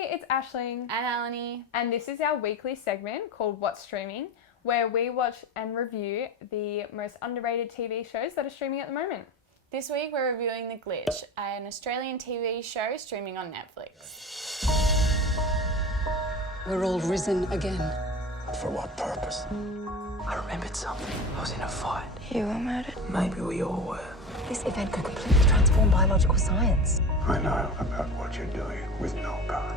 Hey, it's Aisling. And Alanie. And this is our weekly segment called What's Streaming, where we watch and review the most underrated TV shows that are streaming at the moment. This week we're reviewing The Glitch, an Australian TV show streaming on Netflix. We're all risen again. For what purpose? I remembered something. I was in a fight. You were murdered. Maybe we all were. This event could completely transform biological science. I know about what you're doing with no gun.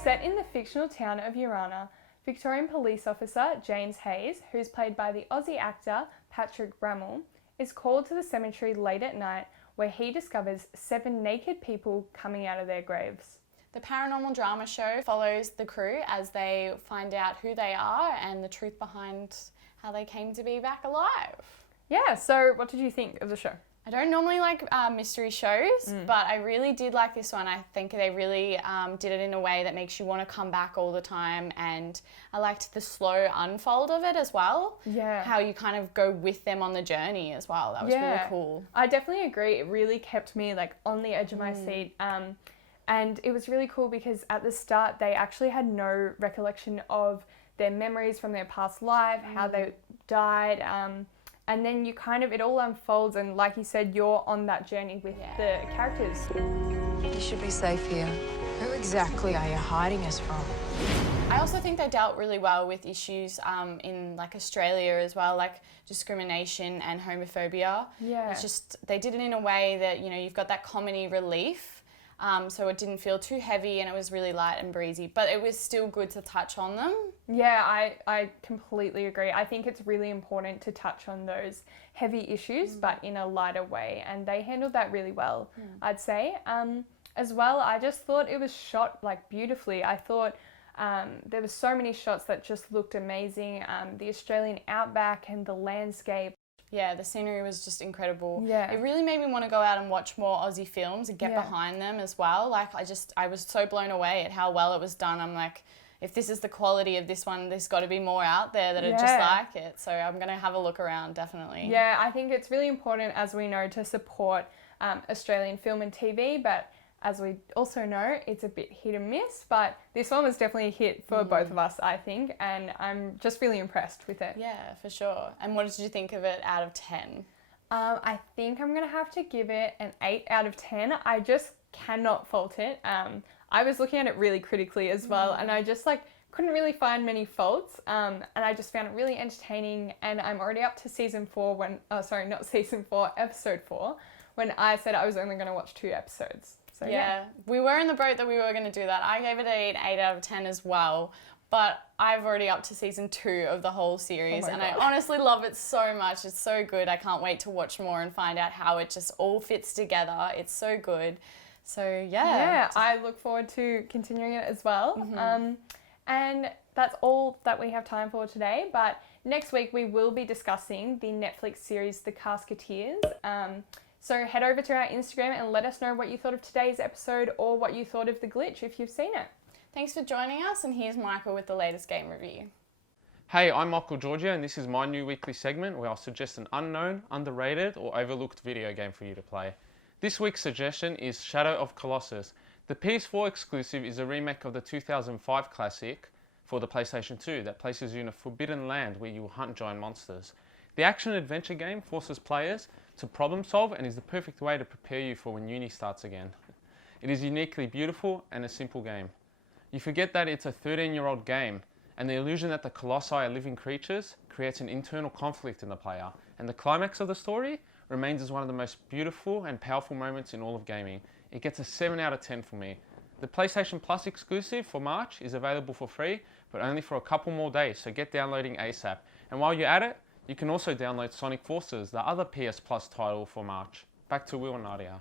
Set in the fictional town of Urana, Victorian police officer James Hayes, who's played by the Aussie actor Patrick Brammall, is called to the cemetery late at night where he discovers 7 naked people coming out of their graves. The paranormal drama show follows the crew as they find out who they are and the truth behind how they came to be back alive. Yeah, so what did you think of the show? I don't normally like mystery shows, but I really did like this one. I think they really did it in a way that makes you want to come back all the time, and I liked the slow unfold of it as well. Yeah. How you kind of go with them on the journey as well. That was really cool. I definitely agree. It really kept me like on the edge of my seat. And it was really cool because at the start they actually had no recollection of their memories from their past life, how they died. And then you it all unfolds, and like you said, you're on that journey with the characters. You should be safe here. Who exactly are you hiding us from? I also think they dealt really well with issues in like Australia as well, like discrimination and homophobia. Yeah. It's just, they did it in a way that, you know, you've got that comedy relief. So it didn't feel too heavy and it was really light and breezy, but it was still good to touch on them. Yeah, I completely agree. I think it's really important to touch on those heavy issues, but in a lighter way, and they handled that really well, I'd say. As well, I just thought it was shot like beautifully. I thought there were so many shots that just looked amazing. The Australian outback and the landscape. Yeah, the scenery was just incredible. Yeah. It really made me want to go out and watch more Aussie films and get behind them as well. Like, I was so blown away at how well it was done. I'm like, if this is the quality of this one, there's got to be more out there that are just like it. So I'm going to have a look around, definitely. Yeah, I think it's really important, as we know, to support Australian film and TV, but as we also know, it's a bit hit and miss, but this one was definitely a hit for both of us, I think, and I'm just really impressed with it. Yeah, for sure. And what did you think of it out of 10? I think I'm going to have to give it an 8 out of 10. I just cannot fault it. I was looking at it really critically as well, and I just couldn't really find many faults, and I just found it really entertaining, and I'm already up to episode 4, when I said I was only going to watch 2 episodes. So, yeah, we were in the boat that we were going to do that. I gave it an 8 out of 10 as well, but I've already up to season 2 of the whole series, and I honestly love it so much. It's so good. I can't wait to watch more and find out how it just all fits together. It's so good. So, yeah, I look forward to continuing it as well. And that's all that we have time for today, but next week we will be discussing the Netflix series The Casketeers. So head over to our Instagram and let us know what you thought of today's episode or what you thought of The Glitch if you've seen it. Thanks for joining us, and here's Michael with the latest game review. Hey, I'm Michael Georgia, and this is my new weekly segment where I'll suggest an unknown, underrated, or overlooked video game for you to play. This week's suggestion is Shadow of Colossus. The PS4 exclusive is a remake of the 2005 classic for the PlayStation 2 that places you in a forbidden land where you will hunt giant monsters. The action-adventure game forces players to problem solve and is the perfect way to prepare you for when uni starts again. It is uniquely beautiful and a simple game. You forget that it's a 13-year-old game, and the illusion that the colossi are living creatures creates an internal conflict in the player, and the climax of the story remains as one of the most beautiful and powerful moments in all of gaming. It gets a 7 out of 10 for me. The PlayStation Plus exclusive for March is available for free, but only for a couple more days, so get downloading ASAP. And while you're at it, you can also download Sonic Forces, the other PS Plus title for March. Back to Will and Nadia.